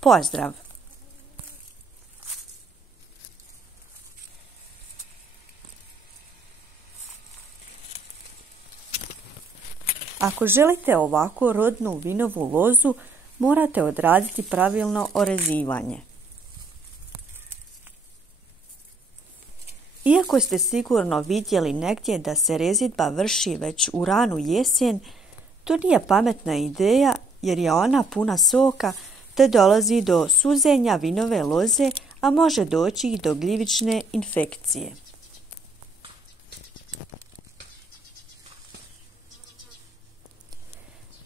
Pozdrav! Ako želite ovako rodnu vinovu lozu, morate odraditi pravilno orezivanje. Iako ste sigurno vidjeli negdje da se rezidba vrši već u ranu jesen, to nije pametna ideja jer je ona puna soka te dolazi do suzenja vinove loze, a može doći i do gljivične infekcije.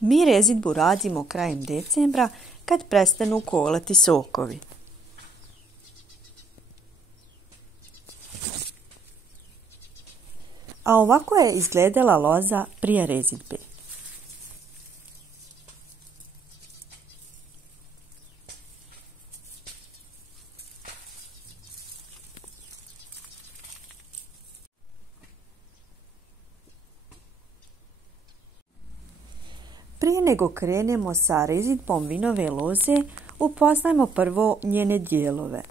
Mi rezidbu radimo krajem decembra kad prestanu kolati sokovi. A ovako je izgledala loza prije rezidbe. Prije nego krenemo sa rezidbom vinove loze, upoznajmo prvo njene dijelove.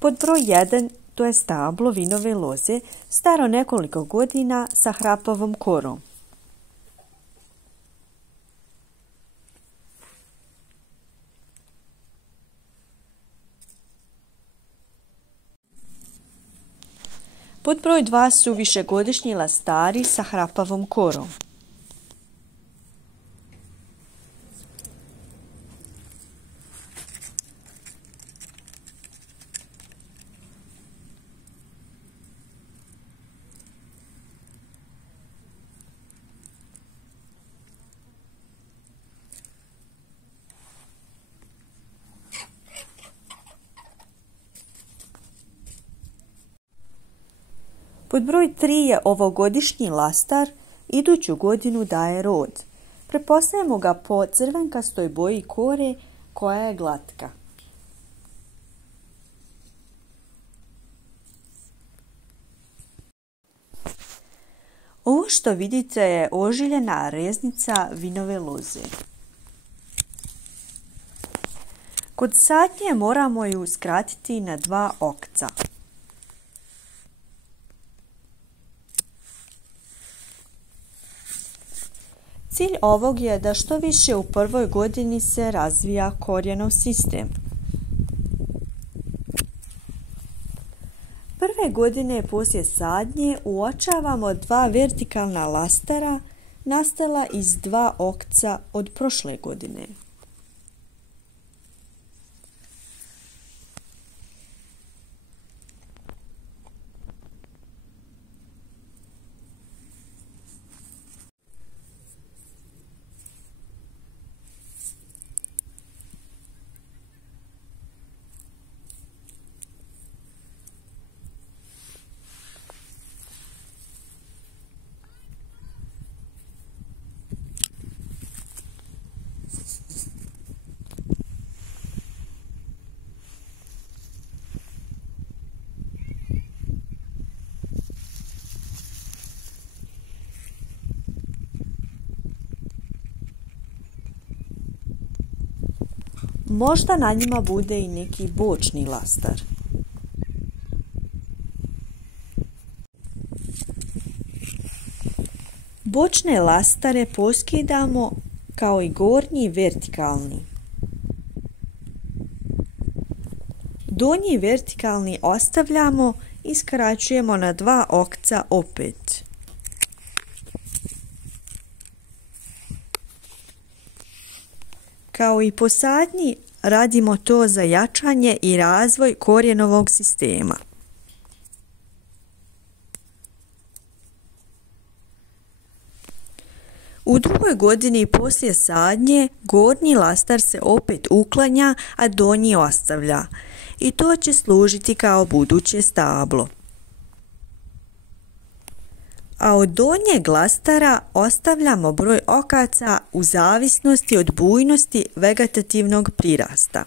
Pod broj 1 to je stablo vinove loze, staro nekoliko godina sa hrapavom korom. Pod broj 2 su višegodišnji lastari sa hrapavom korom. Pod broj 3 je ovogodišnji lastar, iduću godinu daje rod. Prepoznajemo ga po crvenkastoj boji kore koja je glatka. Ovo što vidite je ožiljena reznica vinove loze. Kod sadnje moramo ju skratiti na 2 okca. Cilj ovog je da što više u prvoj godini se razvija korijenov sistem. Prve godine poslije sadnje uočavamo 2 vertikalna lastara nastala iz 2 okca od prošle godine. Možda na njima bude i neki bočni lastar. Bočne lastare poskidamo kao i gornji vertikalni. Donji vertikalni ostavljamo i skraćujemo na 2 okca opet. Kao i po sadnji, radimo to za jačanje i razvoj korijenovog sistema. U drugoj godini poslije sadnje gornji lastar se opet uklanja, a donji ostavlja. I to će služiti kao buduće stablo. A od donjeg lastara ostavljamo broj okaca u zavisnosti od bujnosti vegetativnog prirasta.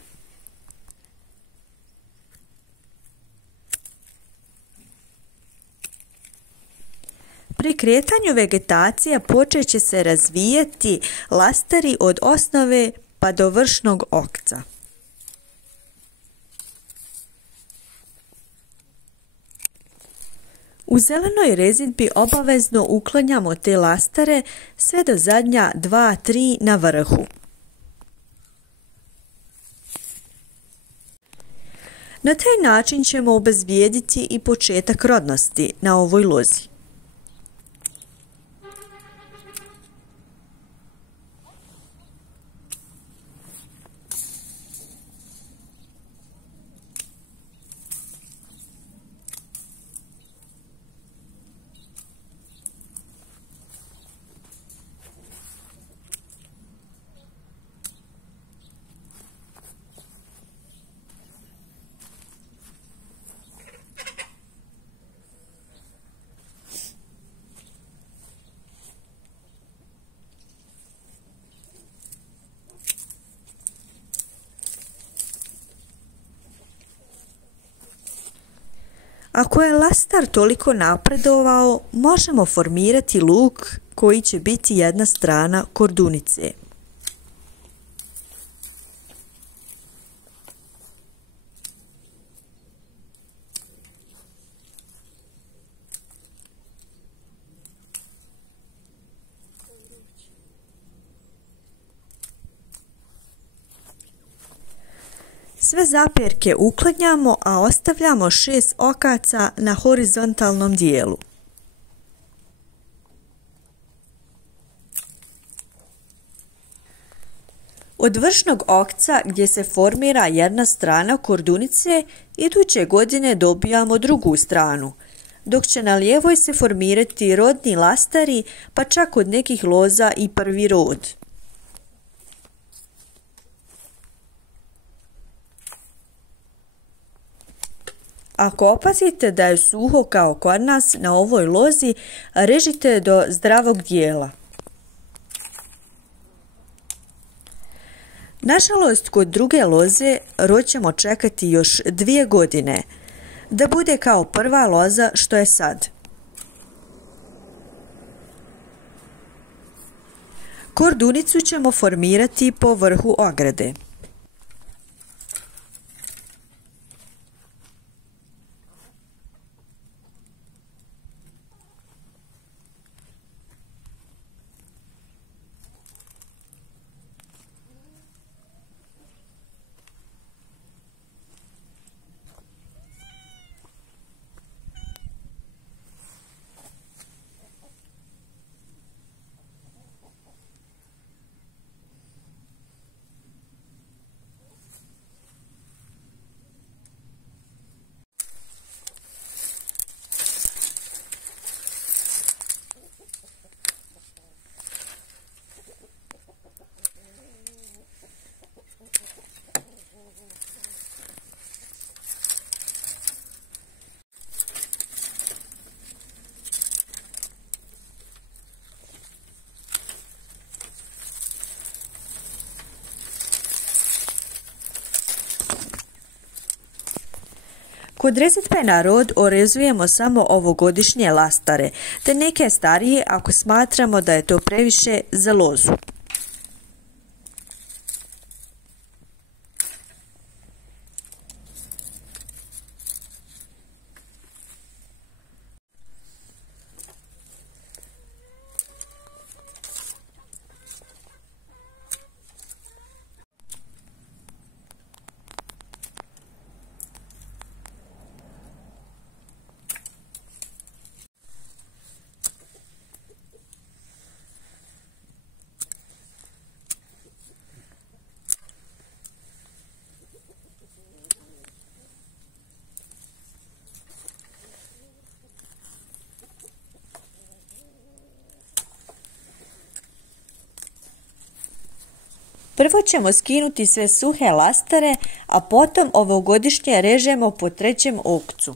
Pri kretanju vegetacija počet će se razvijati lasteri od osnove pa do vršnog okca. U zelenoj rezidbi obavezno uklanjamo te lastare sve do zadnja 2-3 na vrhu. Na taj način ćemo obezbijediti i početak rodnosti na ovoj lozi. Ako je lastar toliko napredovao, možemo formirati luk koji će biti jedna strana kordunice. Sve zapjerke uklanjamo, a ostavljamo 6 okaca na horizontalnom dijelu. Od vršnog okca gdje se formira jedna strana kordunice, iduće godine dobijamo drugu stranu, dok će na lijevoj se formirati rodni lastari, pa čak od nekih loza i prvi rod. Ako opazite da je suho kao kod nas na ovoj lozi, režite do zdravog dijela. Nažalost, kod druge loze rod ćemo čekati još 2 godine, da bude kao prva loza što je sad. Kordunicu ćemo formirati po vrhu ograde. Kod rezidbe na rod orezujemo samo ovogodišnje lastare, te neke starije ako smatramo da je to previše za lozu. Prvo ćemo skinuti sve suhe lastare, a potom ovogodišnje režemo po trećem okcu.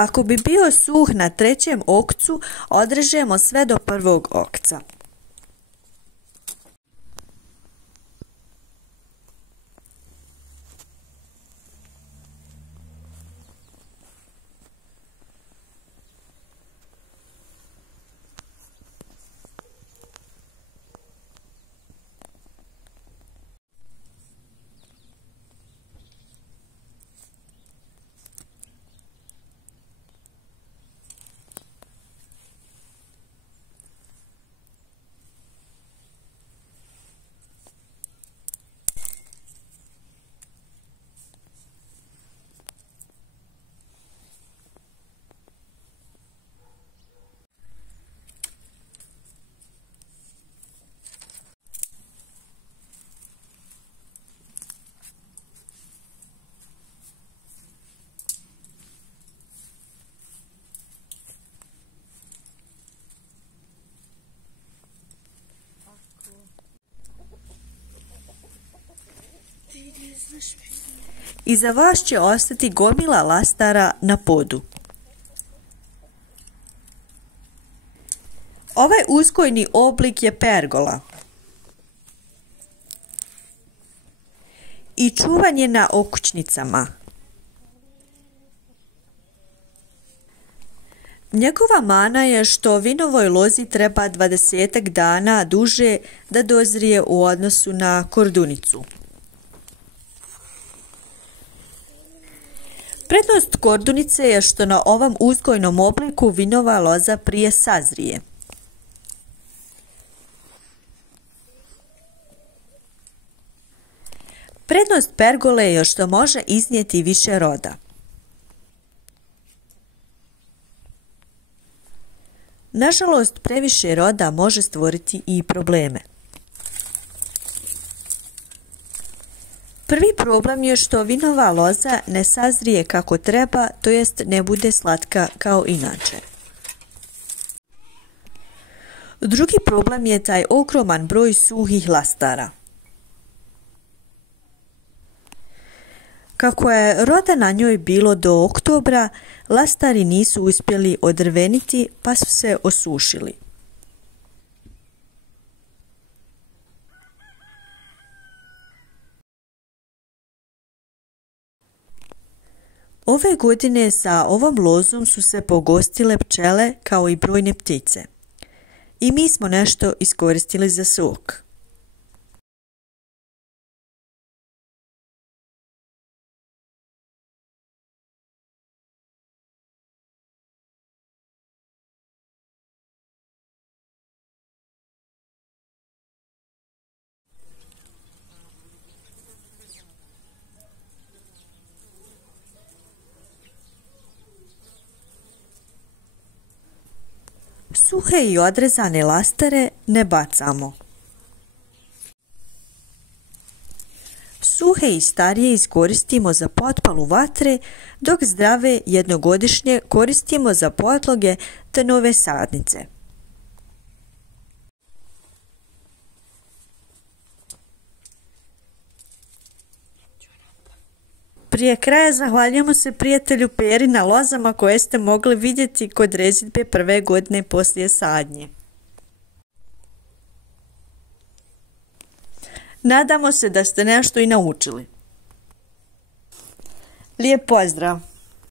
Ako bi bio suh na trećem okcu, odrežemo sve do prvog okca. Iza vas će ostati gomila lastara na podu. Ovaj uzgojni oblik je pergola i čuvan je na okućnicama. Njegova mana je što vinovoj lozi treba 20 dana duže da dozrije u odnosu na kordunicu. Prednost kordunice je što na ovom uzgojnom obliku vinova loza prije sazrije. Prednost pergole je što može iznijeti više roda. Nažalost, previše roda može stvoriti i probleme. Prvi problem je što vinova loza ne sazrije kako treba, to jest ne bude slatka kao inače. Drugi problem je taj ogroman broj suhih lastara. Kako je roda na njoj bilo do oktobra, lastari nisu uspjeli odrveniti pa su se osušili. Ove godine sa ovom lozom su se pogostile pčele kao i brojne ptice. I mi smo nešto iskoristili za sok. Suhe i odrezane lastare ne bacamo. Suhe i starije iskoristimo za potpalu vatre, dok zdrave jednogodišnje koristimo za podloge te nove sadnice. Prije kraja zahvaljujemo se prijatelju Peri na lozama koje ste mogli vidjeti kod rezidbe prve godine poslije sadnje. Nadamo se da ste nešto i naučili. Lijep pozdrav!